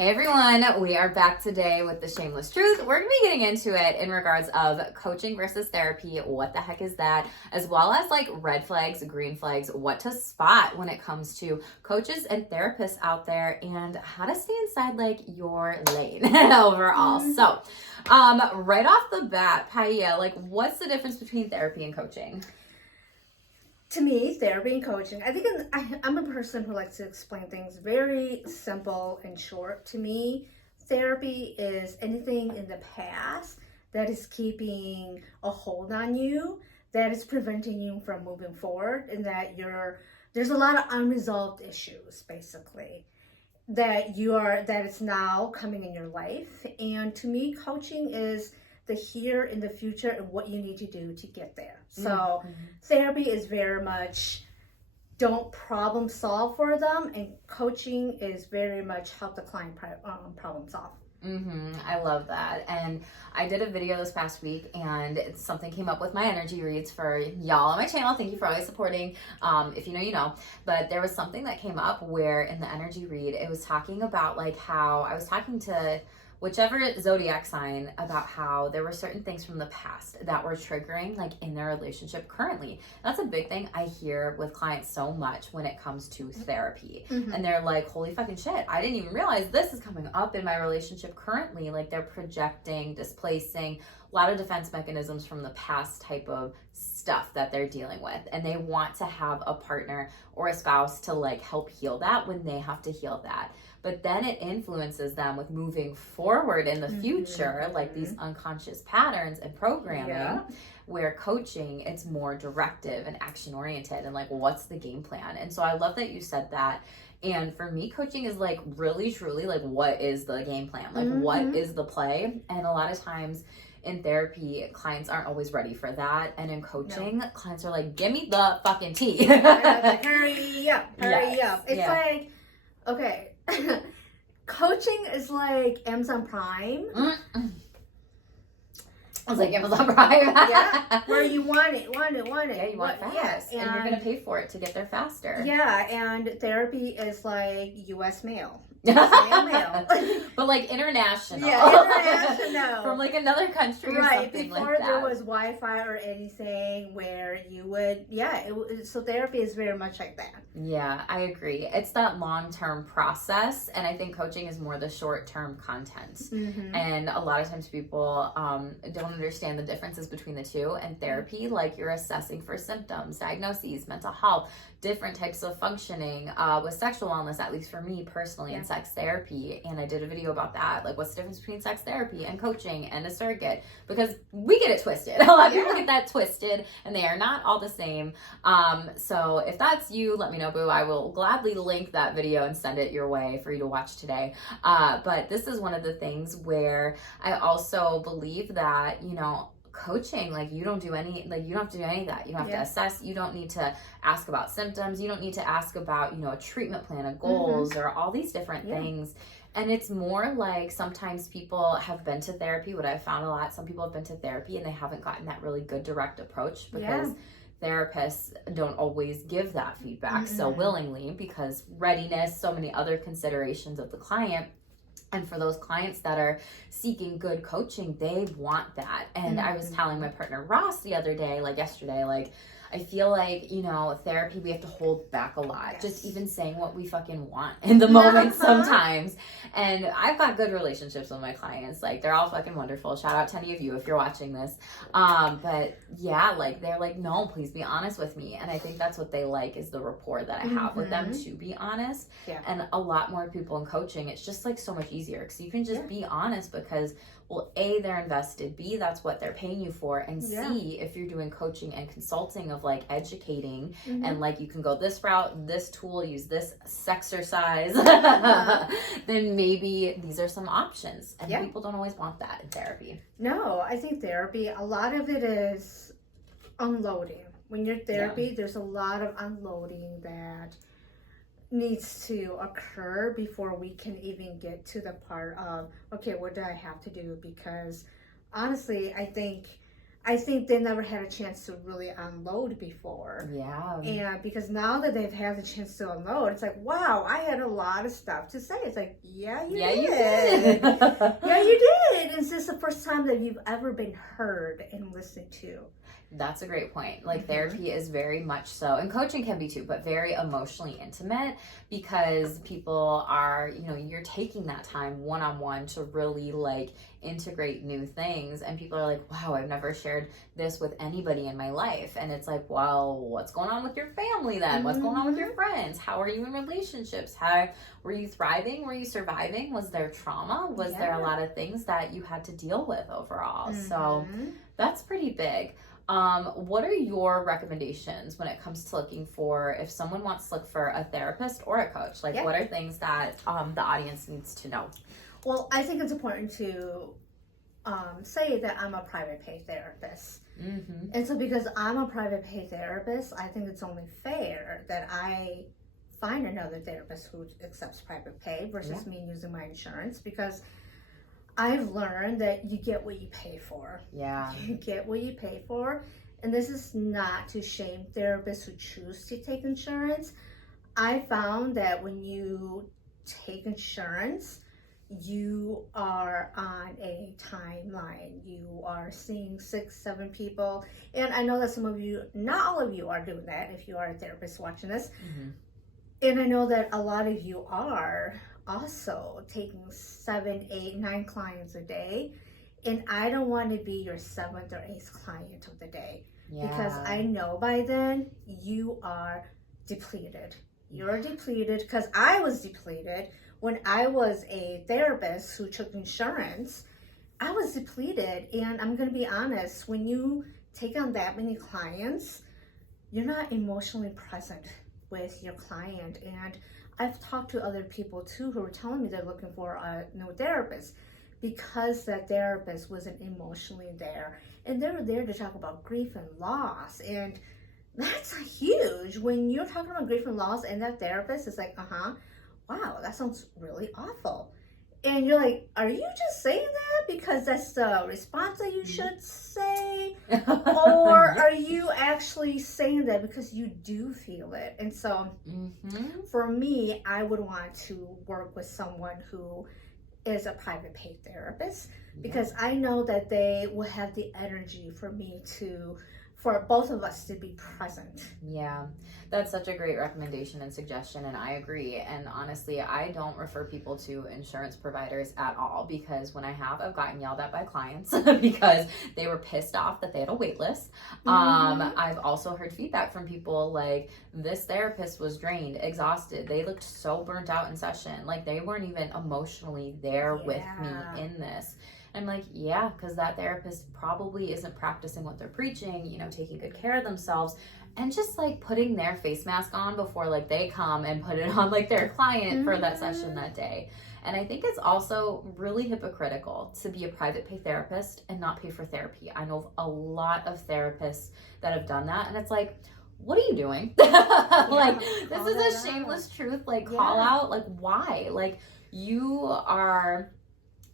Hey everyone, we are back today with the Shameless Truth. We're going to be getting into it in regards of coaching versus therapy. What the heck is that? As well as like red flags, green flags, what to spot when it comes to coaches and therapists out there, and how to stay inside like your lane overall. So, right off the bat, Poiab, like what's the difference between therapy and coaching? To me, therapy and coaching, I think I'm a person who likes to explain things very simple and short. To me, therapy is anything in the past that is keeping a hold on you, that is preventing you from moving forward, and that there's a lot of unresolved issues, basically, that it's now coming in your life. And to me, coaching is the here and the future and what you need to do to get there. So therapy is very much don't problem solve for them, and coaching is very much help the client problem solve. I love that. And I did a video this past week and something came up with my energy reads for y'all on my channel. Thank you for always supporting. If you know, you know. But there was something that came up where in the energy read, it was talking about like how I was talking to whichever zodiac sign about how there were certain things from the past that were triggering like in their relationship currently. That's a big thing I hear with clients so much when it comes to therapy. And they're like, holy fucking shit, I didn't even realize this is coming up in my relationship currently. Like they're projecting, displacing, a lot of defense mechanisms from the past type of stuff that they're dealing with, and they want to have a partner or a spouse to like help heal that when they have to heal that. But then it influences them with moving forward in the future, like these unconscious patterns and programming, where coaching, it's more directive and action oriented and like, what's the game plan? And so I love that you said that. And for me, coaching is like really, truly like, what is the game plan? Like, what is the play? And a lot of times in therapy, clients aren't always ready for that. And in coaching, clients are like, give me the fucking tea. Like, hurry up. It's like, okay. Coaching is like Amazon Prime. I was like Amazon Prime. Where you want it. Yeah, you want fast. And you're going to pay for it to get there faster. Yeah, and therapy is like U.S. mail. Mail. But like international. Yeah, international. From like another country or something before like that. There was Wi-Fi or anything where you would, so therapy is very much like that. Yeah, I agree. It's that long-term process, and I think coaching is more the short-term content. And a lot of times people don't understand the differences between the two. And therapy, like you're assessing for symptoms, diagnoses, mental health, different types of functioning with sexual wellness, at least for me personally, in sex therapy. And I did a video about that, like what's the difference between sex therapy and coaching and a surrogate, because we get it twisted. A lot of people get that twisted, and they are not all the same. So if that's you, let me know, boo. I will gladly link that video and send it your way for you to watch today. But this is one of the things where I also believe that, you know, coaching, like you don't have to do any of that. You don't have to assess. You don't need to ask about symptoms. You don't need to ask about, you know, a treatment plan, a goals, or all these different things. And it's more like sometimes people have been to therapy. What I've found a lot, some people have been to therapy and they haven't gotten that really good direct approach, because therapists don't always give that feedback so willingly, because readiness, so many other considerations of the client. And for those clients that are seeking good coaching, they want that. And I was telling my partner Ross the other day, like yesterday, like I feel like, you know, therapy, we have to hold back a lot. Just even saying what we fucking want in the moment sometimes. And I've got good relationships with my clients. Like, they're all fucking wonderful. Shout out to any of you if you're watching this. But yeah, like, they're like, no, please be honest with me. And I think that's what they like, is the rapport that I have with them, to be honest. And a lot more people in coaching, it's just like so much easier, because you can just be honest, because, well, A, they're invested, B, that's what they're paying you for, and C, if you're doing coaching and consulting of like educating and like you can go this route, this tool, use this exercise, then maybe these are some options. And people don't always want that in therapy. No, I think therapy, a lot of it is unloading. When you're therapy, there's a lot of unloading that needs to occur before we can even get to the part of, okay, what do I have to do? Because honestly, I think I think they never had a chance to really unload before. Yeah. And because now that they've had the chance to unload, it's like, wow, I had a lot of stuff to say. It's like, yeah, you did. Yeah, you did. Is this the first time that you've ever been heard and listened to? That's a great point. Like therapy is very much so, and coaching can be too, but very emotionally intimate because people are, you know, you're taking that time one-on-one to really like integrate new things, and people are like, wow, I've never shared this with anybody in my life. And it's like, well, what's going on with your family then? What's going on with your friends? How are you in relationships? How were you thriving? Were you surviving? Was there trauma? Was there a lot of things that you had to deal with overall? So that's pretty big. What are your recommendations when it comes to looking for, if someone wants to look for a therapist or a coach? Like, what are things that the audience needs to know? Well, I think it's important to say that I'm a private pay therapist. And so because I'm a private pay therapist, I think it's only fair that I find another therapist who accepts private pay versus me using my insurance, because I've learned that you get what you pay for. Yeah. You get what you pay for. And this is not to shame therapists who choose to take insurance. I found that when you take insurance, you are on a timeline. You are seeing 6, 7 people. And I know that some of you, not all of you are doing that if you are a therapist watching this. And I know that a lot of you are also taking 7, 8, 9 clients a day, and I don't want to be your 7th or 8th client of the day, because I know by then you are depleted. You're depleted, because I was depleted when I was a therapist who took insurance. I was depleted, and I'm going to be honest, when you take on that many clients, you're not emotionally present with your client. And I've talked to other people too who were telling me they're looking for a new therapist because that therapist wasn't emotionally there. And they were there to talk about grief and loss. And that's huge when you're talking about grief and loss and that therapist is like, wow, that sounds really awful. And you're like, are you just saying that because that's the response that you should say? Or are you actually saying that because you do feel it? And so for me, I would want to work with someone who is a private paid therapist, because I know that they will have the energy for me to, for both of us to be present. Yeah, that's such a great recommendation and suggestion, and I agree. And honestly, I don't refer people to insurance providers at all, because when I have, I've gotten yelled at by clients because they were pissed off that they had a wait list. I've also heard feedback from people like, this therapist was drained, exhausted. They looked so burnt out in session. Like they weren't even emotionally there with me in this. I'm like, yeah, because that therapist probably isn't practicing what they're preaching, you know, taking good care of themselves, and just like putting their face mask on before like they come and put it on like their client for that session that day. And I think it's also really hypocritical to be a private pay therapist and not pay for therapy. I know of a lot of therapists that have done that, and it's like, what are you doing? Like, this is a shameless truth, like call out, like why? Like you are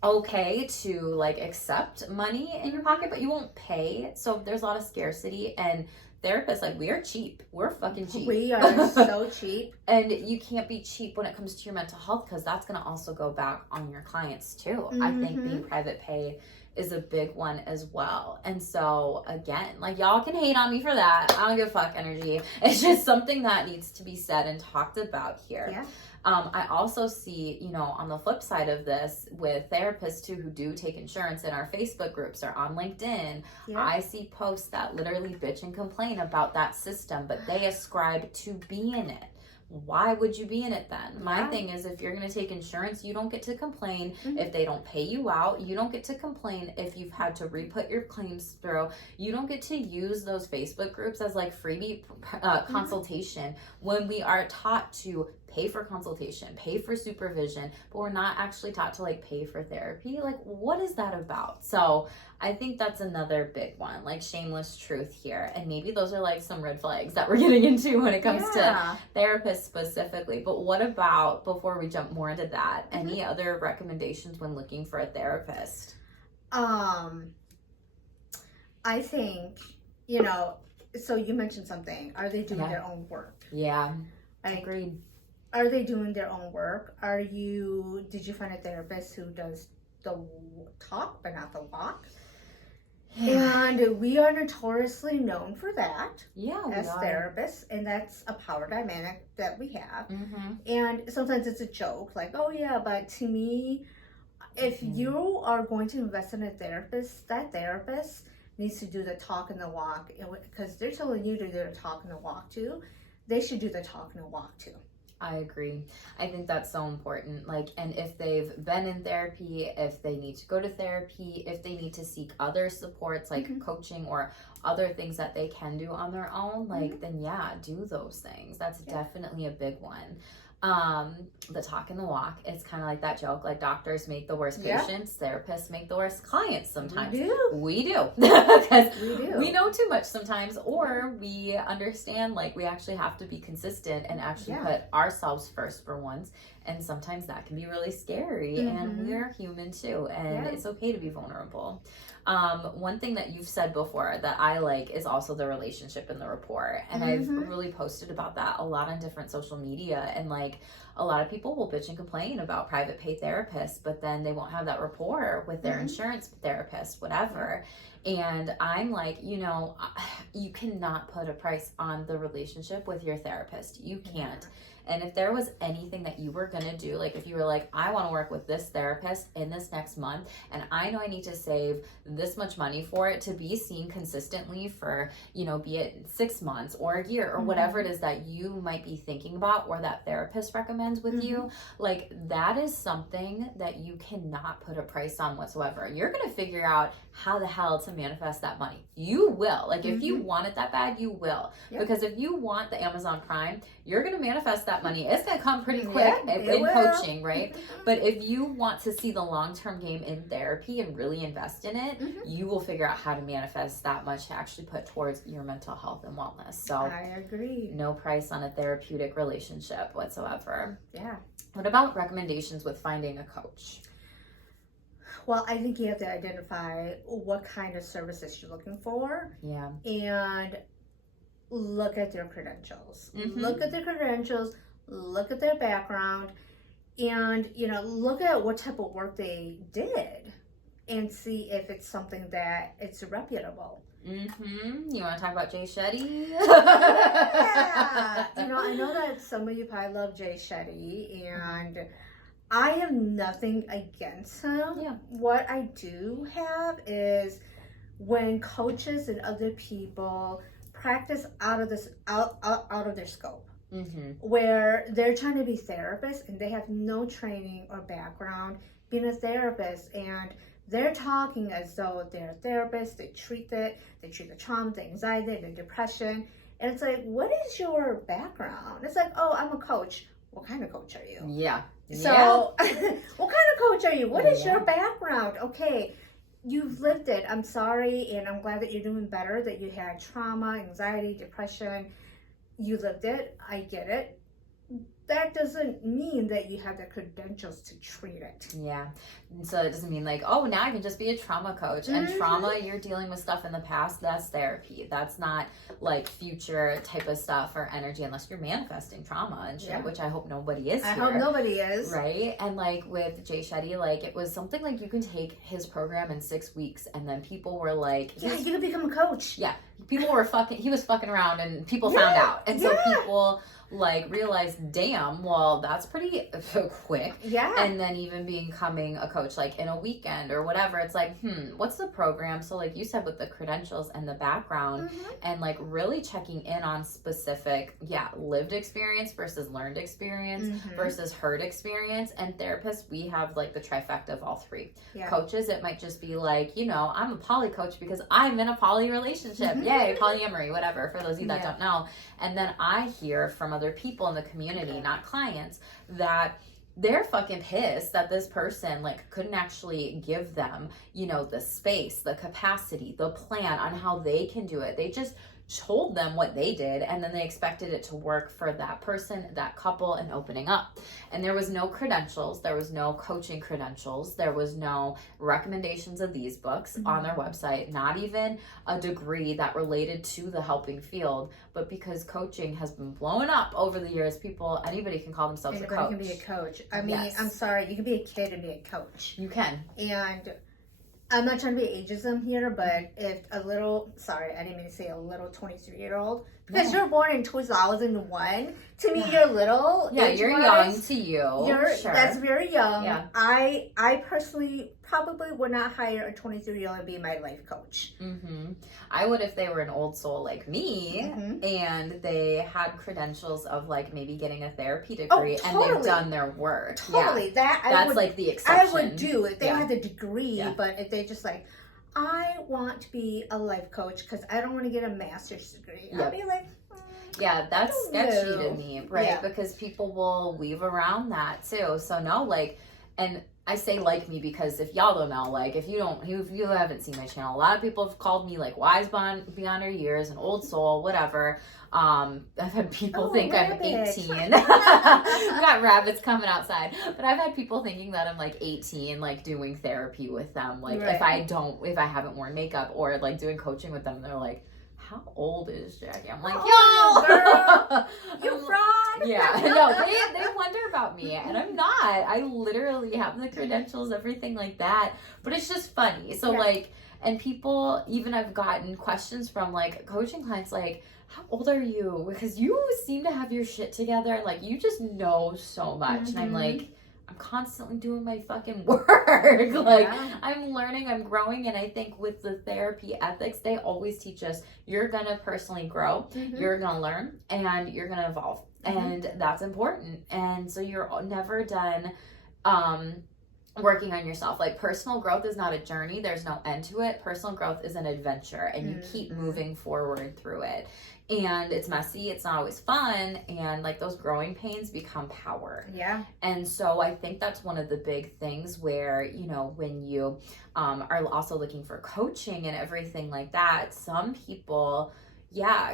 okay to like accept money in your pocket, but you won't pay. So there's a lot of scarcity, and therapists, like, we are cheap. We're fucking cheap. We are so cheap. And you can't be cheap when it comes to your mental health, because that's going to also go back on your clients too. I think being private pay is a big one as well. And so again, like, y'all can hate on me for that. I don't give a fuck, energy. It's just something that needs to be said and talked about here. Yeah. I also see, you know, on the flip side of this, with therapists too who do take insurance in our Facebook groups or on LinkedIn, I see posts that literally bitch and complain about that system, but they ascribe to be in it. Why would you be in it then? My thing is, if you're going to take insurance, you don't get to complain if they don't pay you out. You don't get to complain if you've had to re-put your claims through. You don't get to use those Facebook groups as like freebie consultation, when we are taught to pay for consultation, pay for supervision, but we're not actually taught to like pay for therapy. Like, what is that about? So I think that's another big one, like shameless truth here. And maybe those are like some red flags that we're getting into when it comes to therapists specifically. But what about, before we jump more into that, any other recommendations when looking for a therapist? I think, so you mentioned something. Are they doing their own work? Yeah. Like, Agreed. are they doing their own work? Did you find a therapist who does the talk but not the walk? And we are notoriously known for that as therapists, and that's a power dynamic that we have. And sometimes it's a joke, like, oh yeah, but to me, if you are going to invest in a therapist, that therapist needs to do the talk and the walk, because they're telling you to do the talk and the walk too. They should do the talk and the walk too. I agree. I think that's so important. Like, and if they've been in therapy, if they need to go to therapy, if they need to seek other supports like coaching or other things that they can do on their own, like, then yeah, do those things. That's definitely a big one. The talk and the walk, it's kind of like that joke, like doctors make the worst patients, therapists make the worst clients sometimes. We do. Because we know too much sometimes, or we understand like we actually have to be consistent and actually put ourselves first for once, and sometimes that can be really scary, and we're human too, and it's okay to be vulnerable. One thing that you've said before that I like is also the relationship and the rapport. And I've really posted about that a lot on different social media. And like a lot of people will bitch and complain about private pay therapists, but then they won't have that rapport with their insurance therapist, whatever. And I'm like, you cannot put a price on the relationship with your therapist. You can't. And if there was anything that you were going to do, like if you were like, I want to work with this therapist in this next month, and I know I need to save this much money for it to be seen consistently for, be it 6 months or a year or whatever it is that you might be thinking about or that therapist recommends with you, like that is something that you cannot put a price on whatsoever. You're going to figure out how the hell to manifest that money. You will. Like if you want it that bad, you will. Because if you want the Amazon Prime, you're going to manifest that money. It's going to come pretty quick in coaching, right? But if you want to see the long-term game in therapy and really invest in it, you will figure out how to manifest that much to actually put towards your mental health and wellness. So I agree. No price on a therapeutic relationship whatsoever. Yeah. What about recommendations with finding a coach? Well, I think you have to identify what kind of services you're looking for. Yeah. And look at their credentials. Look at their credentials, look at their background, and, look at what type of work they did and see if it's something that it's reputable. You want to talk about Jay Shetty? Yeah. I know that some of you probably love Jay Shetty, and I have nothing against him. Yeah. What I do have is when coaches and other people practice out of their scope, where they're trying to be therapists and they have no training or background being a therapist, and they're talking as though they're therapists. They treat the trauma, the anxiety, the depression, and it's like, what is your background? It's like, oh, I'm a coach. What kind of coach are you? Yeah. So, what kind of coach are you? What is your background? Okay, you've lived it. I'm sorry, and I'm glad that you're doing better, that you had trauma, anxiety, depression. You lived it. I get it. That doesn't mean that you have the credentials to treat it. Yeah. So it doesn't mean like, oh, now I can just be a trauma coach. And trauma, you're dealing with stuff in the past. That's therapy. That's not like future type of stuff or energy, unless you're manifesting trauma and shit, which I hope nobody is. I hope nobody is. Right. And like with Jay Shetty, like it was something like you can take his program in 6 weeks, and then people were like, yeah, you can become a coach. Yeah. People were he was fucking around, and people found out. And so people like realized, damn, well, that's pretty quick. Yeah. And then even becoming a coach like in a weekend or whatever, it's like, what's the program? So like you said, with the credentials and the background, and like really checking in on specific, lived experience versus learned experience versus heard experience. And therapists, we have like the trifecta of all three. Yeah. Coaches, it might just be like, I'm a poly coach because I'm in a poly relationship. Yay, polyamory, whatever, for those of you that don't know. And then I hear from other people in the community, not clients, that they're fucking pissed that this person like couldn't actually give them, the space, the capacity, the plan on how they can do it. They just told them what they did, and then they expected it to work for that person, that couple, and opening up. And there was no credentials, there was no coaching credentials, there was no recommendations of these books on their website, not even a degree that related to the helping field. But because coaching has been blown up over the years, anybody can call themselves a coach. Anybody can be a coach. I mean, Yes. I'm sorry, you can be a kid and be a coach. You can. And I'm not trying to be ageism here, but if I didn't mean to say a little 23-year-old, because you're born in 2001, to me you're little. Yeah, you're young to you. Sure. That's very young. Yeah. I personally probably would not hire a 23-year-old to be my life coach. I would if they were an old soul like me and they had credentials of like maybe getting a therapy degree and they've done their work. Totally. Yeah. That's like the exception. I would do if they had the degree, but if they just like, I want to be a life coach because I don't want to get a master's degree. I'll be like, yeah, that's sketchy to me, right? Yeah. Because people will weave around that too. So no, like, and I say like me because if y'all don't know, like if you haven't seen my channel, a lot of people have called me like wise beyond her years, an old soul, whatever. I've had people think I'm 18. I've got rabbits coming outside, but I've had people thinking that I'm like 18, like doing therapy with them. Like if I haven't worn makeup or like doing coaching with them, they're like, how old is Jackie? I'm like, yo, girl, you fraud. Yeah, no, they wonder about me, and I'm not. I literally have the credentials, everything like that. But it's just funny. So like, and people, even I've gotten questions from like coaching clients, like, how old are you? Because you seem to have your shit together, and like you just know so much. And I'm like, I'm constantly doing my fucking work. Like I'm learning, I'm growing. And I think with the therapy ethics, they always teach us, you're going to personally grow, you're going to learn, and you're going to evolve. And that's important. And so you're never done working on yourself. Like personal growth is not a journey. There's no end to it. Personal growth is an adventure, and you keep moving forward through it. And it's messy, it's not always fun, and like those growing pains become power. Yeah. And so I think that's one of the big things where, you know, when you are also looking for coaching and everything like that, some people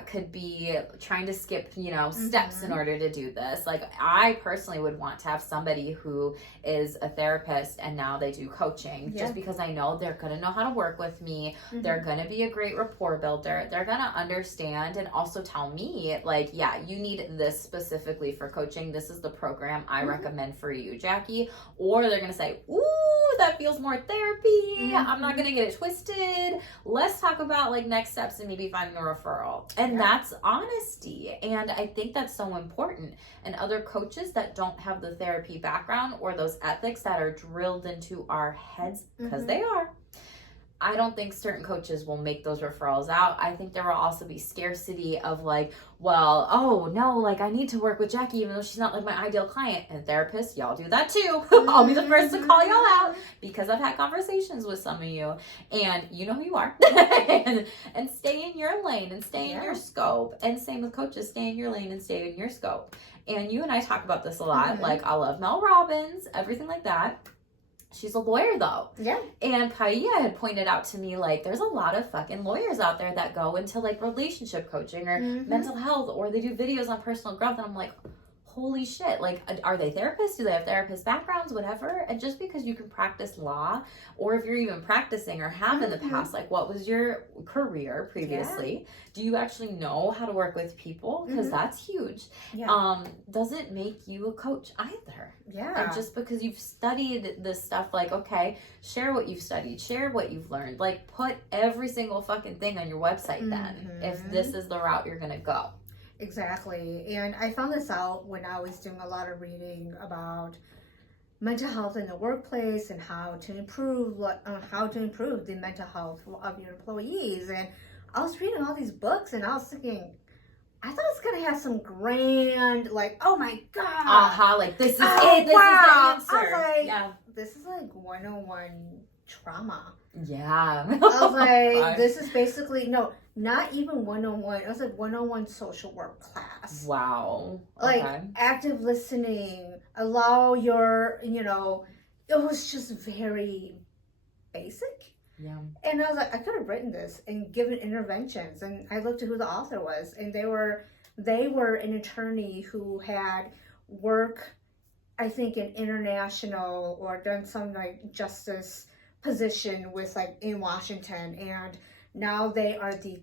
could be trying to skip, you know, steps in order to do this. Like I personally would want to have somebody who is a therapist and now they do coaching just because I know they're going to know how to work with me. They're going to be a great rapport builder. They're going to understand and also tell me like, yeah, you need this specifically for coaching. This is the program I recommend for you, Jackie. Or they're going to say, ooh, that feels more therapy. I'm not going to get it twisted. Let's talk about like next steps and maybe finding a referral. And that's honesty. And I think that's so important. And other coaches that don't have the therapy background or those ethics that are drilled into our heads, because they are, I don't think certain coaches will make those referrals out. I think there will also be scarcity of like, well, oh no, like I need to work with Jackie even though she's not like my ideal client. And therapists, y'all do that too. I'll be the first to call y'all out because I've had conversations with some of you and you know who you are. and stay in your lane and stay in your scope. And same with coaches, stay in your lane and stay in your scope. And you and I talk about this a lot. Like I love Mel Robbins, everything like that. She's a lawyer though. Yeah. And Poiab had pointed out to me, like, there's a lot of fucking lawyers out there that go into like relationship coaching or mental health, or they do videos on personal growth. And I'm like, holy shit, like, are they therapists? Do they have therapist backgrounds? Whatever. And just because you can practice law, or if you're even practicing or have in the past, like what was your career previously? Do you actually know how to work with people? Because that's huge. Doesn't make you a coach either. Yeah. And just because you've studied this stuff, like, okay, share what you've studied, share what you've learned, like put every single fucking thing on your website then, if this is the route you're going to go. Exactly. And I found this out when I was doing a lot of reading about mental health in the workplace and how to improve the mental health of your employees. And I was reading all these books and I was thinking, I thought it's going to have some grand, like, oh my God. Like this is it. This is the answer. I was like, this is like 101 trauma. Yeah. I was like, this is basically, no, not even 101. It was like 101 social work class. Wow. Like active listening, allow your, you know, it was just very basic. Yeah. And I was like, I could have written this and given interventions. And I looked at who the author was, and they were an attorney who had work, I think, in international or done some like justice position with like in Washington, and now they are the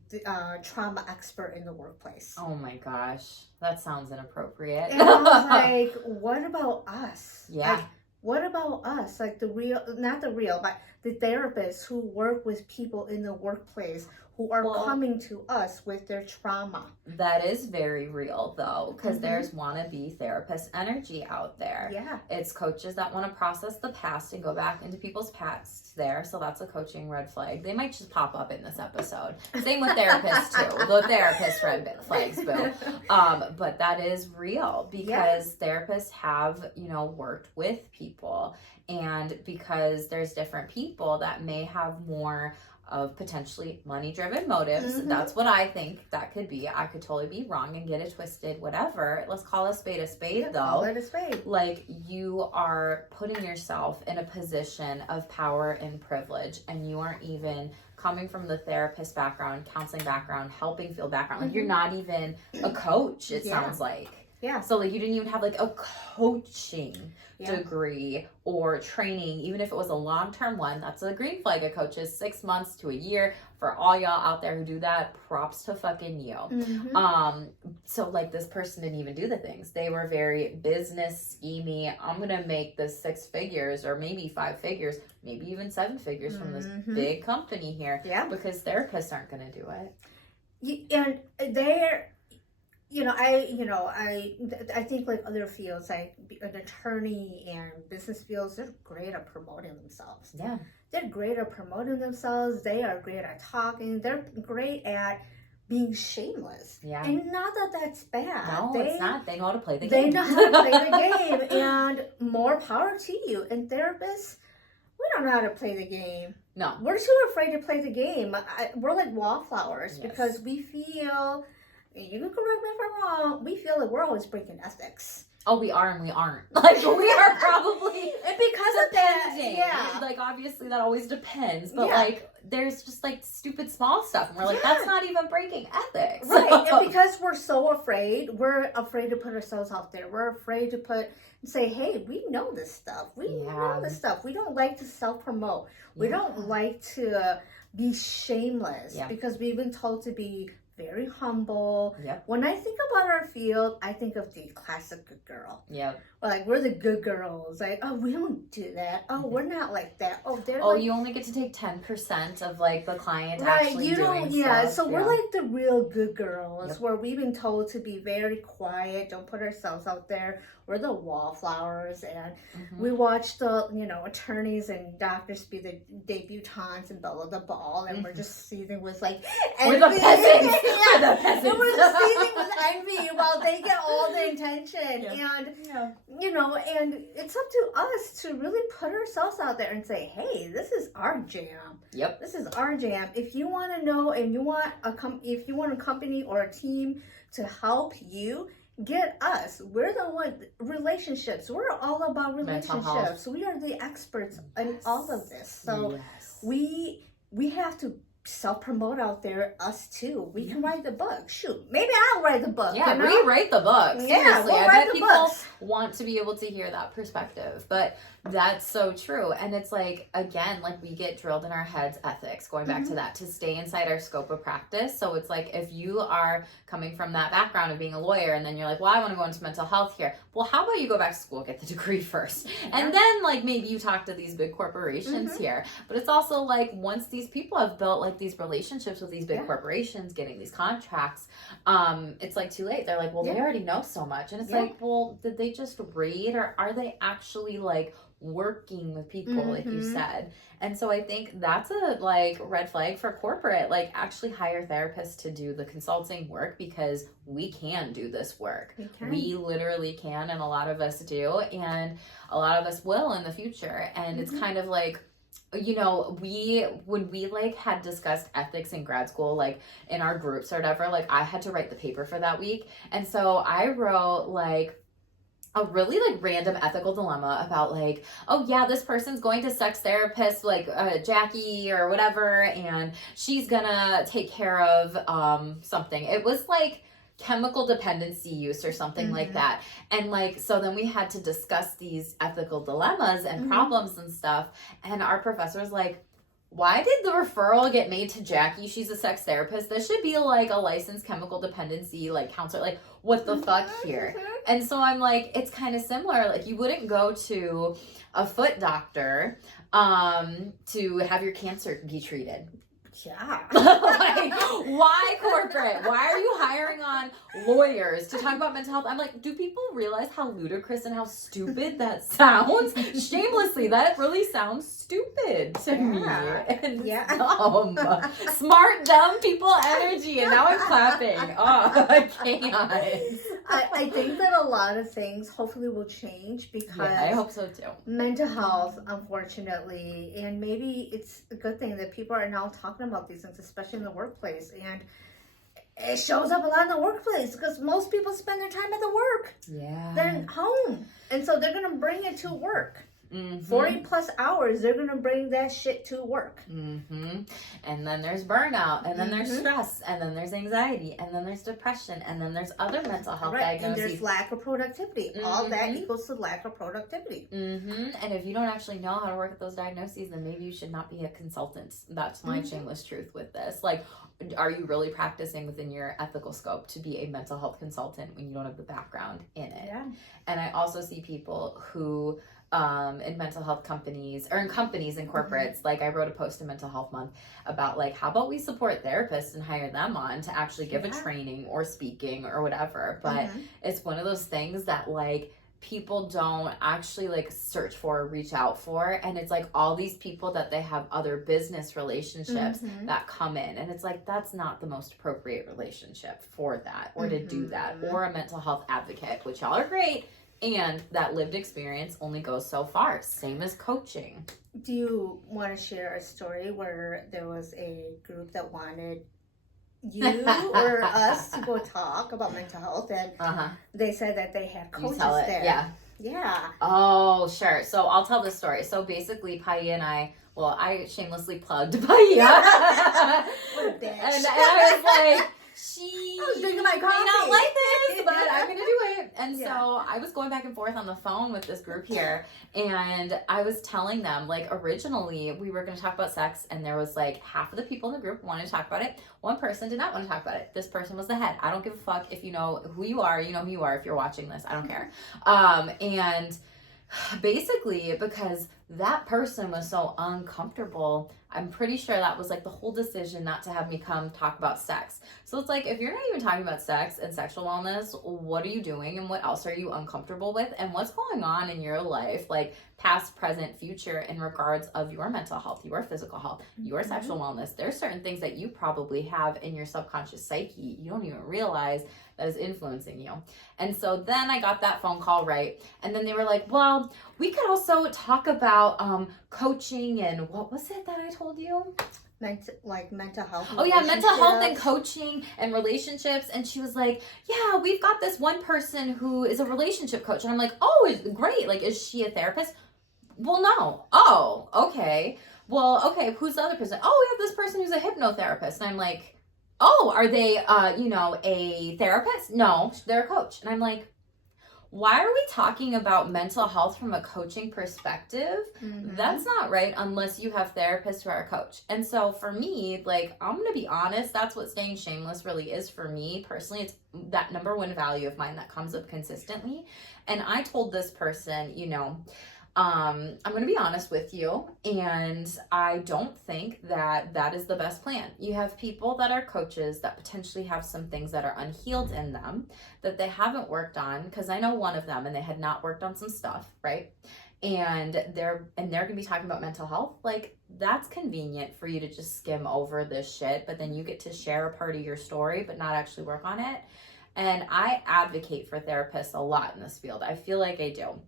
trauma expert in the workplace. Oh my gosh, that sounds inappropriate. And I was like, what about us? Yeah. Like, what about us? Like not the real, but the therapists who work with people in the workplace who are coming to us with their trauma. That is very real, though, because there's wannabe therapist energy out there. Yeah. It's coaches that want to process the past and go back into people's pasts there. So that's a coaching red flag. They might just pop up in this episode. Same with therapists, too. The therapist red flags, Bill. But that is real because therapists have, worked with people. And because there's different people that may have more of potentially money-driven motives. That's what I think that could be. I could totally be wrong and get it twisted, whatever. Let's call a spade though. Call it a spade. Like, you are putting yourself in a position of power and privilege, and you aren't even coming from the therapist background, counseling background, helping field background. Like, you're not even a coach, it sounds like. Yeah. So, like, you didn't even have, like, a coaching degree or training, even if it was a long-term one. That's a green flag of coaches, 6 months to a year. For all y'all out there who do that, props to fucking you. So, like, this person didn't even do the things. They were very business schemy. I'm going to make this 6 figures or maybe 5 figures, maybe even 7 figures from this big company here. Yeah. Because therapists aren't going to do it. And they're... I think like other fields, like an attorney and business fields, they're great at promoting themselves. Yeah. They're great at promoting themselves. They are great at talking. They're great at being shameless. Yeah. And not that that's bad. No, it's not. They know how to play the game. They know how to play the game, and more power to you. And therapists, we don't know how to play the game. No. We're too afraid to play the game. We're like wallflowers because we feel... You can correct me if I'm wrong. We feel that we're always breaking ethics. Oh, we are and we aren't. Like, we are probably and because of that. Yeah. Like, obviously that always depends. But like, there's just like stupid small stuff. And we're like, that's not even breaking ethics. Right. And because we're so afraid, we're afraid to put ourselves out there. We're afraid to say, hey, we know this stuff. We know this stuff. We don't like to self-promote. We don't like to be shameless because we've been told to be very humble. Yep. When I think about our field, I think of the classic good girl. Yep. Like, we're the good girls. Like, oh, we don't do that. Oh, we're not like that. Oh, they're you only get to take 10% of like the client actually doing stuff. So we're like the real good girls where we've been told to be very quiet, don't put ourselves out there. We're the wallflowers, and we watch the, attorneys and doctors be the debutantes and Bella the Ball, and we're just seething with like envy. We're the peasants. We're the peasants. And we're just seething with envy while they get all the attention. And and it's up to us to really put ourselves out there and say, hey, this is our jam. Yep. This is our jam. If you want to know and you want if you want a company or a team to help you, get us. We're the one. Relationships. We're all about relationships. We are the experts in all of this. So we have to self-promote out there, us too. We can write the book. Shoot, maybe I'll write the book. Yeah, rewrite the book. Seriously, yeah, we'll I write bet the people books. Want to be able to hear that perspective. But that's so true. And it's like, again, like we get drilled in our heads ethics, going back to that, to stay inside our scope of practice. So it's like, if you are coming from that background of being a lawyer and then you're like, well, I want to go into mental health here. Well, how about you go back to school, get the degree first? And then like maybe you talk to these big corporations here. But it's also like, once these people have built like these relationships with these big corporations, getting these contracts, it's like too late. They're like, well, they already know so much. And it's like, well, did they just read, or are they actually like working with people, like you said? And so I think that's a like red flag for corporate. Like, actually hire therapists to do the consulting work, because we can do this work. We literally can, and a lot of us do, and a lot of us will in the future. And it's kind of like, when we like had discussed ethics in grad school, like in our groups or whatever, like I had to write the paper for that week. And so I wrote like a really like random ethical dilemma about like, oh yeah, this person's going to sex therapist like Jackie or whatever, and she's gonna take care of something. It was like chemical dependency use or something like that. And like, so then we had to discuss these ethical dilemmas and problems and stuff. And our professor was like, why did the referral get made to Jackie? She's a sex therapist. This should be like a licensed chemical dependency like counselor. Like, what the fuck here? And so I'm like, it's kind of similar. Like, you wouldn't go to a foot doctor to have your cancer be treated. Yeah. Like, why corporate? Why are you hiring on lawyers to talk about mental health? I'm like, do people realize how ludicrous and how stupid that sounds? Shamelessly, that really sounds stupid to me. And dumb. Smart, dumb people energy. And now I'm clapping. Oh, I can't. I think that a lot of things hopefully will change because I hope so too. Mental health, unfortunately, and maybe it's a good thing that people are now talking about these things, especially in the workplace, and it shows up a lot in the workplace because most people spend their time at the work than home, and so they're gonna bring it to work. 40 plus hours, they're gonna bring that shit to work. And then there's burnout, and then there's stress, and then there's anxiety, and then there's depression, and then there's other mental health diagnoses. And there's lack of productivity. All that equals to lack of productivity. And if you don't actually know how to work with those diagnoses, then maybe you should not be a consultant. That's my shameless truth with this. Like, are you really practicing within your ethical scope to be a mental health consultant when you don't have the background in it? And I also see people who in mental health companies or in companies and corporates, like I wrote a post in Mental Health Month about like, how about we support therapists and hire them on to actually give a training or speaking or whatever. But it's one of those things that like people don't actually like search for or reach out for, and it's like all these people that they have other business relationships that come in, and it's like that's not the most appropriate relationship for that or to do that, or a mental health advocate, which y'all are great. And that lived experience only goes so far. Same as coaching. Do you want to share a story where there was a group that wanted you or us to go talk about mental health, and they said that they had coaches there? Yeah. Oh, sure. So I'll tell this story. So basically, Poiab and I shamelessly plugged Poiab. What a bitch. And I was like, I was drinking my coffee. May not like this, but I'm gonna do it. And so I was going back and forth on the phone with this group here, and I was telling them, like, originally we were gonna talk about sex, and there was like half of the people in the group wanted to talk about it. One person did not want to talk about it. This person was the head. I don't give a fuck if you know who you are. You know who you are if you're watching this. I don't care. And basically, because that person was so uncomfortable, I'm pretty sure that was like the whole decision not to have me come talk about sex. So it's like, if you're not even talking about sex and sexual wellness, what are you doing and what else are you uncomfortable with, and what's going on in your life, like past, present, future, in regards of your mental health, your physical health, your sexual wellness. There's certain things that you probably have in your subconscious psyche you don't even realize that is influencing you. And so then I got that phone call, right? And then they were like, well, we could also talk about coaching, and what was it that I told you? Mental health. Oh yeah, mental health and coaching and relationships. And she was like, yeah, we've got this one person who is a relationship coach. And I'm like, oh, great. Like, is she a therapist? Well, no. Oh, okay. Well, okay, who's the other person? Oh, we have this person who's a hypnotherapist. And I'm like, oh, are they, a therapist? No, they're a coach. And I'm like, why are we talking about mental health from a coaching perspective? That's not right unless you have therapists who are a coach. And so for me, like, I'm going to be honest, that's what staying shameless really is for me personally. It's that number one value of mine that comes up consistently. And I told this person, I'm going to be honest with you, and I don't think that that is the best plan. You have people that are coaches that potentially have some things that are unhealed in them that they haven't worked on, because I know one of them, and they had not worked on some stuff, right? And they're going to be talking about mental health. Like, that's convenient for you to just skim over this shit, but then you get to share a part of your story but not actually work on it. And I advocate for therapists a lot in this field. I feel like I do.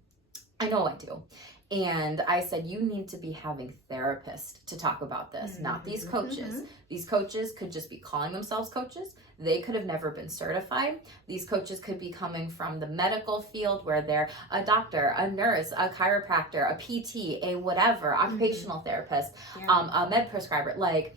I know I do. And I said, you need to be having therapists to talk about this, not these coaches. These coaches could just be calling themselves coaches. They could have never been certified. These coaches could be coming from the medical field where they're a doctor, a nurse, a chiropractor, a PT, a whatever, occupational therapist, a med prescriber. Like,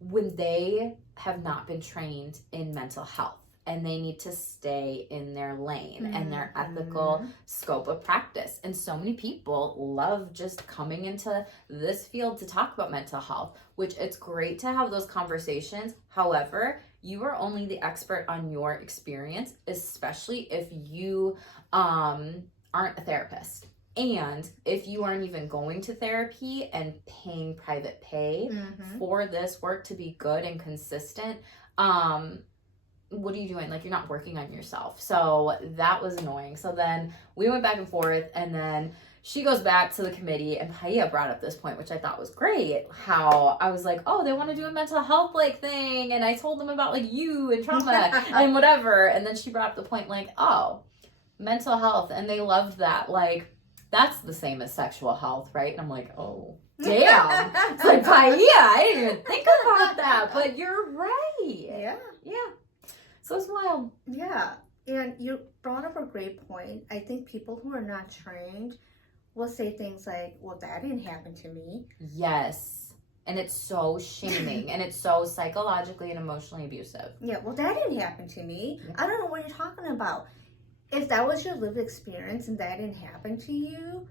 when they have not been trained in mental health, and they need to stay in their lane and their ethical scope of practice. And so many people love just coming into this field to talk about mental health, which it's great to have those conversations. However, you are only the expert on your experience, especially if you aren't a therapist. And if you aren't even going to therapy and paying private pay for this work to be good and consistent, what are you doing? Like, you're not working on yourself. So that was annoying. So then we went back and forth, and then she goes back to the committee, and Poiab brought up this point, which I thought was great. How I was like, oh, they want to do a mental health like thing, and I told them about like you and trauma and whatever. And then she brought up the point like, oh, mental health, and they loved that. Like, that's the same as sexual health, right? And I'm like, oh, damn. It's like, Poiab, I didn't even think about that, but you're right. Yeah. So it's wild. Yeah. And you brought up a great point. I think people who are not trained will say things like, well, that didn't happen to me. Yes. And it's so shaming and it's so psychologically and emotionally abusive. Yeah, well, that didn't happen to me. Yeah. I don't know what you're talking about. If that was your lived experience and that didn't happen to you,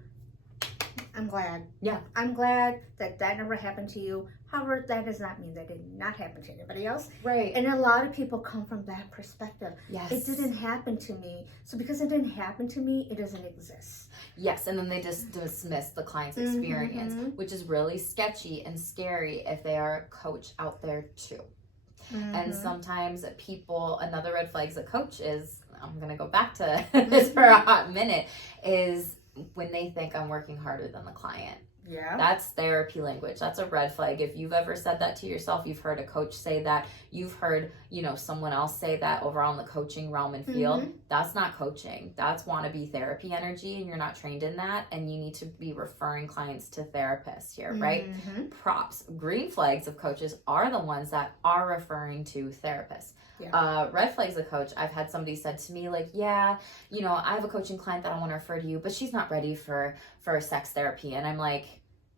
I'm glad. Yeah. I'm glad that never happened to you. However, that does not mean that it did not happen to anybody else. Right. And a lot of people come from that perspective. Yes. It didn't happen to me. So because it didn't happen to me, it doesn't exist. Yes. And then they just dismiss the client's experience, which is really sketchy and scary if they are a coach out there too. And sometimes people, another red flag as a coach is, I'm going to go back to this for a hot minute, is when they think I'm working harder than the client. Yeah. That's therapy language. That's a red flag. If you've ever said that to yourself, you've heard a coach say that, you've heard, someone else say that over on the coaching realm and field, that's not coaching. That's wannabe therapy energy, and you're not trained in that, and you need to be referring clients to therapists here, right? Props. Green flags of coaches are the ones that are referring to therapists. Yeah. Red flags of coach, I've had somebody said to me like, yeah, I have a coaching client that I want to refer to you, but she's not ready for sex therapy. And I'm like,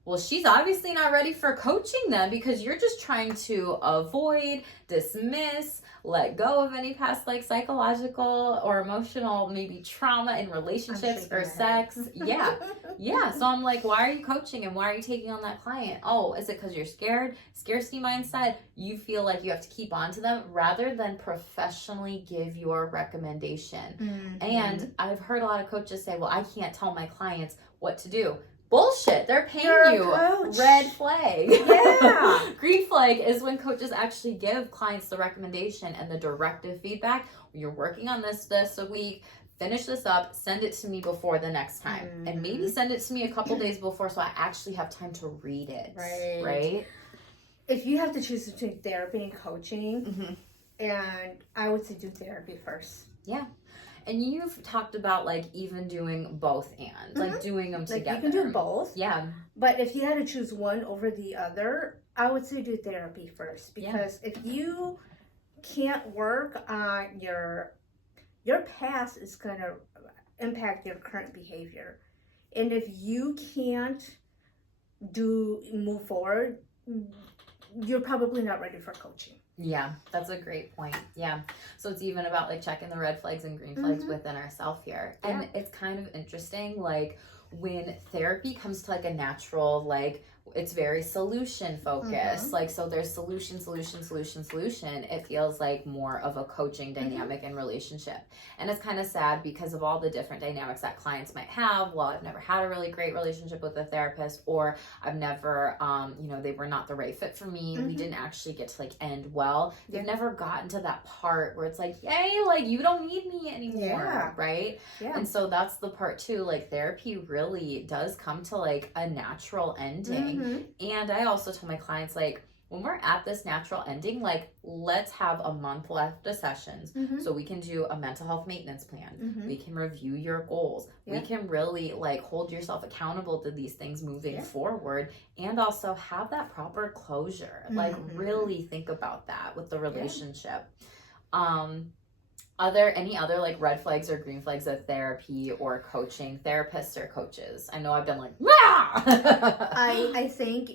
well, she's obviously not ready for coaching then, because you're just trying to avoid, dismiss, let go of any past like psychological or emotional maybe trauma in relationships or sex. Yeah. So I'm like, why are you coaching and why are you taking on that client? Oh, is it because you're scared? Scarcity mindset. You feel like you have to keep on to them rather than professionally give your recommendation. And I've heard a lot of coaches say, well, I can't tell my clients what to do. Bullshit. They're paying you. Red flag. Yeah. Green flag is when coaches actually give clients the recommendation and the directive feedback. You're working on this a week. Finish this up. Send it to me before the next time. And maybe send it to me a couple days before so I actually have time to read it. Right? If you have to choose between therapy and coaching, and I would say do therapy first. Yeah. And you've talked about like even doing both and like doing them together. You can do both. Yeah. But if you had to choose one over the other, I would say do therapy first, because if you can't work on your past, is going to impact your current behavior. And if you can't move forward, you're probably not ready for coaching. Yeah, that's a great point. Yeah. So it's even about like checking the red flags and green flags within ourselves here. And it's kind of interesting, like when therapy comes to like a natural, like it's very solution focused. Like, so there's solution. It feels like more of a coaching dynamic and relationship. And it's kind of sad because of all the different dynamics that clients might have. Well, I've never had a really great relationship with a therapist, or I've never, they were not the right fit for me. We didn't actually get to like end well. They've never gotten to that part where it's like, yay, like you don't need me anymore. Right? Yeah. And so that's the part too, like therapy really does come to like a natural ending. And I also tell my clients, like, when we're at this natural ending, like, let's have a month left of sessions so we can do a mental health maintenance plan. We can review your goals. We can really, like, hold yourself accountable to these things moving forward, and also have that proper closure. Like, really think about that with the relationship. Are there any other, like, red flags or green flags of therapy or coaching, therapists or coaches? I know I've been like, I think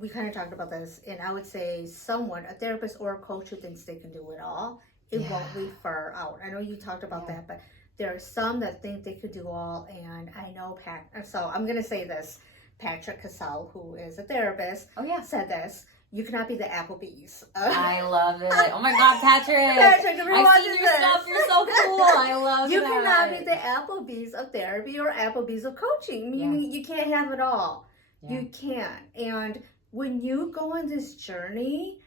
we kind of talked about this, and I would say someone, a therapist or a coach who thinks they can do it all, it won't be far out. I know you talked about that, but there are some that think they could do all, and I know so I'm going to say this, Patrick Cassell, who is a therapist, said this: you cannot be the Applebee's. I love it. Oh my God, Patrick! Patrick, if you're I've watching seen your stuff. You're so cool. I love you that. You cannot be the Applebee's of therapy or Applebee's of coaching. Meaning you can't have it all. You can't. And when you go on this journey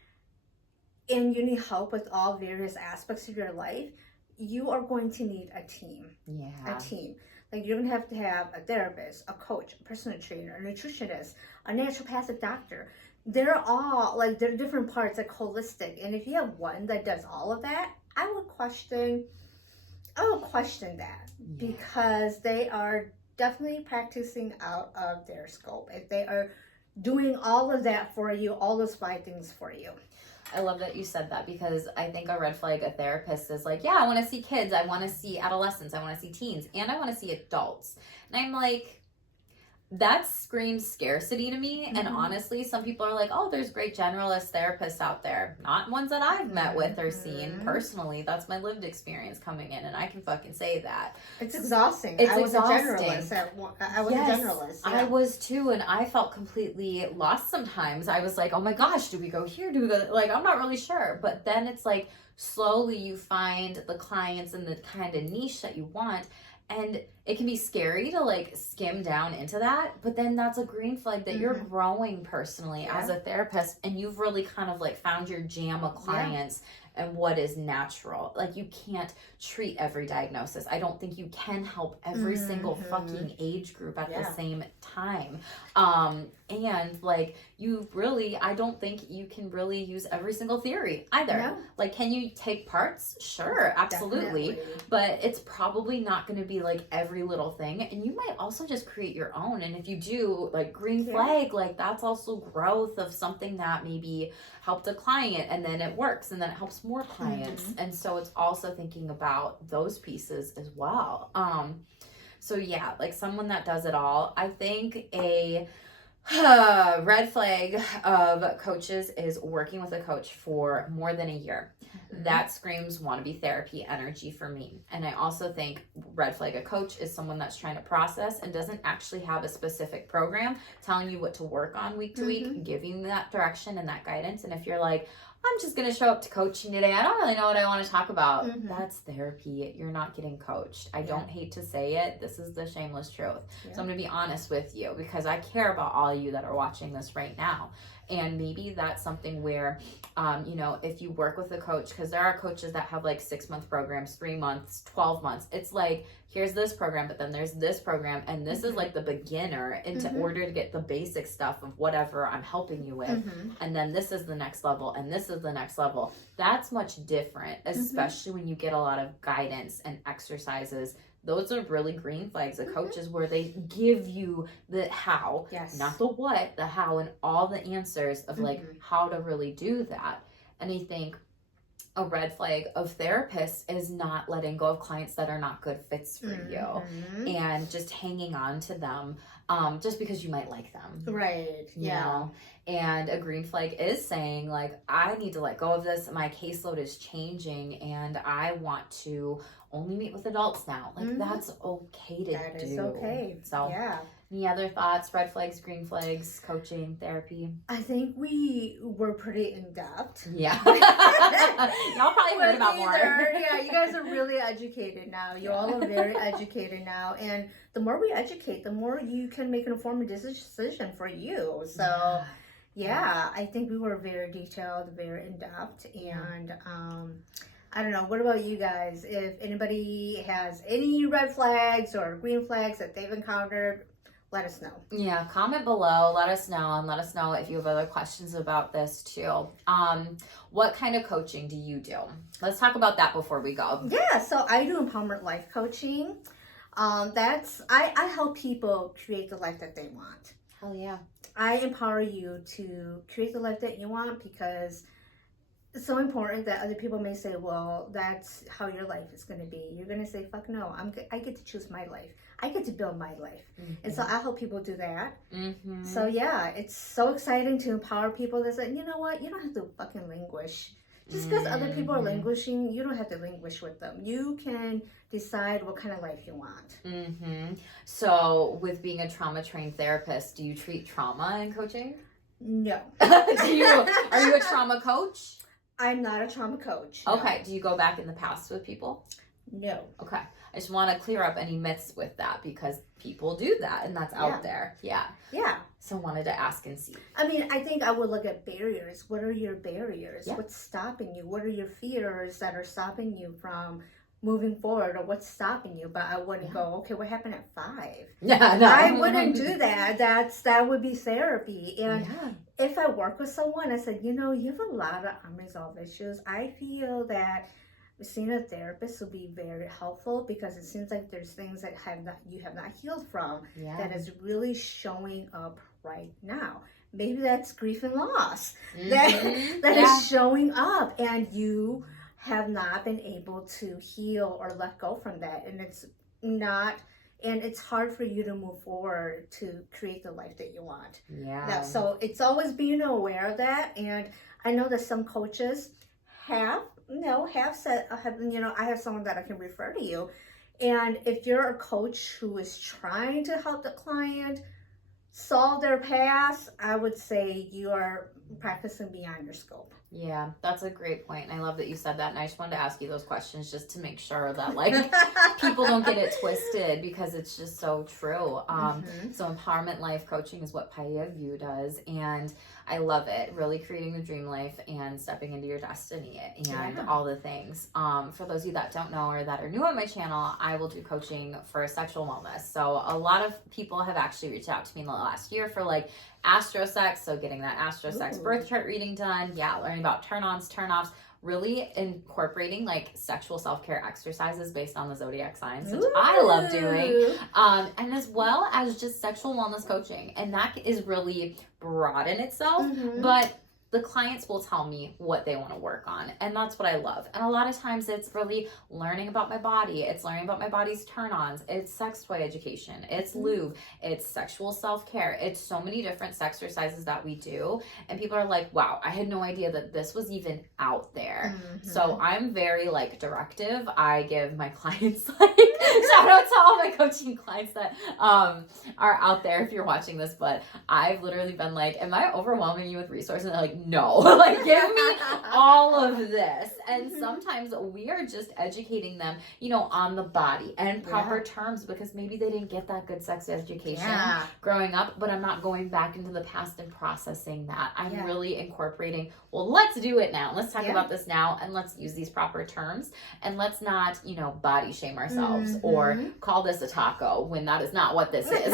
and you need help with all various aspects of your life, you are going to need a team. A team. Like, you're going to have a therapist, a coach, a personal trainer, a nutritionist, a naturopathic doctor. They're all, like, they're different parts, like, holistic. And if you have one that does all of that, I would question that, because they are definitely practicing out of their scope. If they are doing all of that for you, all those 5 things for you. I love that you said that, because I think a red flag a therapist is like, I want to see kids, I want to see adolescents, I want to see teens, and I want to see adults. And I'm like, that screams scarcity to me. And honestly, some people are like, oh, there's great generalist therapists out there. Not ones that I've met with or seen personally. That's my lived experience coming in, and I can fucking say that. It's exhausting. It's I was exhausting. a generalist. I was too, and I felt completely lost sometimes. I was like, oh my gosh, do we go here? Do we go? Like, I'm not really sure. But then it's like, slowly you find the clients and the kind of niche that you want. And it can be scary to, like, skim down into that, but then that's a green flag that you're growing personally as a therapist, and you've really kind of, like, found your jam of clients and what is natural. Like, you can't treat every diagnosis. I don't think you can help every single fucking age group at the same time. And, like, I don't think you can really use every single theory either. No. Like, can you take parts? Sure, absolutely. Definitely. But it's probably not going to be, like, every little thing. And you might also just create your own. And if you do, like, green flag, like, that's also growth of something that maybe helped a client, and then it works, and then it helps more clients. And so it's also thinking about those pieces as well. So yeah, like, someone that does it all. I think a red flag of coaches is working with a coach for more than a year. That screams wannabe therapy energy for me. And I also think red flag a coach is someone that's trying to process and doesn't actually have a specific program telling you what to work on week to week, giving you that direction and that guidance. And if you're like, I'm just going to show up to coaching today, I don't really know what I want to talk about, that's therapy. You're not getting coached. I don't hate to say it. This is the shameless truth. So I'm going to be honest with you, because I care about all of you that are watching this right now. And maybe that's something where, if you work with a coach, because there are coaches that have, like, 6-month programs, 3 months, 12 months. It's like, here's this program, but then there's this program, and this is like the beginner into order to get the basic stuff of whatever I'm helping you with. And then this is the next level, and this is the next level. That's much different, especially when you get a lot of guidance and exercises. Those are really green flags of coaches, where they give you the how, not the what, the how, and all the answers of, like, how to really do that. And I think a red flag of therapists is not letting go of clients that are not good fits for you, and just hanging on to them just because you might like them. Right. You know? And a green flag is saying, like, I need to let go of this. My caseload is changing, and I want to only meet with adults now. Like, that's okay to do. That is okay. So, any other thoughts? Red flags, green flags, coaching, therapy? I think we were pretty in depth. Yeah. Y'all probably heard about more. Yeah, you guys are really educated now. You all are very educated now. And the more we educate, the more you can make an informed decision for you. So, I think we were very detailed, very in depth. And, I don't know. What about you guys? If anybody has any red flags or green flags that they've encountered let us know. Yeah, comment below, let us know, and let us know if you have other questions about this too. What kind of coaching do you do? Let's talk about that before we go. Yeah, so I do empowerment life coaching. I help people create the life that they want. Hell yeah. I empower you to create the life that you want because it's so important that other people may say, well, that's how your life is going to be. You're going to say, fuck no, I get to choose my life. I get to build my life. Mm-hmm. And so I help people do that. Mm-hmm. So yeah, it's so exciting to empower people that say, you know what, you don't have to fucking languish. Just because other people are languishing, you don't have to languish with them. You can decide what kind of life you want. Mm-hmm. So with being a trauma-trained therapist, do you treat trauma in coaching? No. Are you a trauma coach? I'm not a trauma coach. Okay. No. Do you go back in the past with people? No. Okay. I just want to clear up any myths with that because people do that and that's out there. Yeah. Yeah. So wanted to ask and see. I mean, I think I would look at barriers. What are your barriers? Yeah. What's stopping you? What are your fears that are stopping you from moving forward, or what's stopping you? But I wouldn't go, okay, what happened at 5? Yeah, no. I wouldn't do that. That would be therapy. And if I work with someone, I said, you know, you have a lot of unresolved issues. I feel that seeing a therapist will be very helpful because it seems like there's things that you have not healed from that is really showing up right now. Maybe that's grief and loss that is showing up, and you have not been able to heal or let go from that, and it's hard for you to move forward to create the life that you want. Yeah. So it's always being aware of that, and I know that some coaches I have someone that I can refer to you. And if you're a coach who is trying to help the client solve their past, I would say you are practicing beyond your scope. Yeah, that's a great point. And I love that you said that. And I just wanted to ask you those questions just to make sure that people don't get it twisted, because it's just so true. So empowerment life coaching is what Poiab Vue does. And I love it. Really creating the dream life and stepping into your destiny and all the things. For those of you that don't know or that are new on my channel, I will do coaching for sexual wellness. So a lot of people have actually reached out to me in the last year for astrosex. So getting that astrosex birth chart reading done. Yeah. Learning about turn-ons, turn-offs. Really incorporating sexual self-care exercises based on the zodiac signs, which I love doing. And as well as just sexual wellness coaching. And that is really broad in itself, but the clients will tell me what they want to work on. And that's what I love. And a lot of times it's really learning about my body. It's learning about my body's turn-ons. It's sex toy education. It's lube. It's sexual self-care. It's so many different sex exercises that we do. And people are like, wow, I had no idea that this was even out there. So I'm very directive. I give my clients shout out to all my coaching clients that are out there if you're watching this, but I've literally been am I overwhelming you with resources? And they're like, no, give me all of this. And sometimes we are just educating them, on the body and proper terms, because maybe they didn't get that good sex education growing up, but I'm not going back into the past and processing that. I'm really incorporating, well, let's do it now. Let's talk about this now, and let's use these proper terms, and let's not, body shame ourselves or call this a taco when that is not what this is.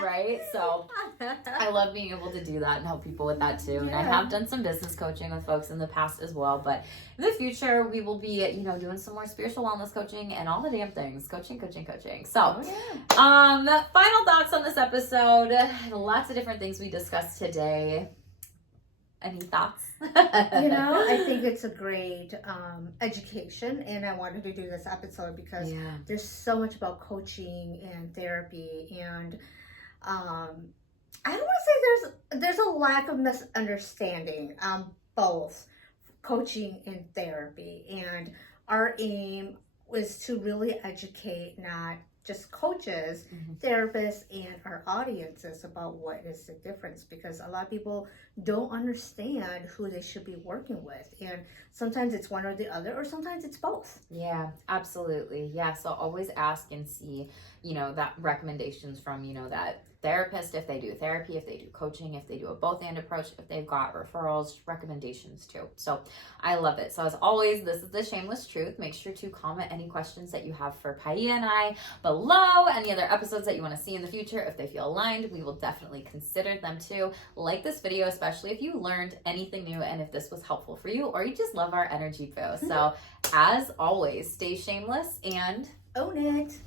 Right? So I love being able to do that and help people with that too. And I have done some business coaching with folks in the past as well, but in the future we will be, doing some more spiritual wellness coaching and all the damn things. Coaching. So, final thoughts on this episode. Lots of different things we discussed today. Any thoughts? I think it's a great education, and I wanted to do this episode because there's so much about coaching and therapy, and I don't want to say there's a lack of misunderstanding both coaching and therapy, and our aim is to really educate not just coaches, therapists, and our audiences about what is the difference, because a lot of people don't understand who they should be working with, and sometimes it's one or the other, or sometimes it's both. Yeah, absolutely. Yeah, so always ask and see, that recommendations from, that therapist if they do therapy, if they do coaching, if they do a both and approach, if they've got referrals, recommendations too. So I love it. So as always, this is the Shameless Truth. Make sure to comment any questions that you have for Poiab and I below. Any other episodes that you want to see in the future, if they feel aligned, we will definitely consider them too. Like this video, especially if you learned anything new and if this was helpful for you, or you just love our energy, Bo. So as always, stay shameless and own it.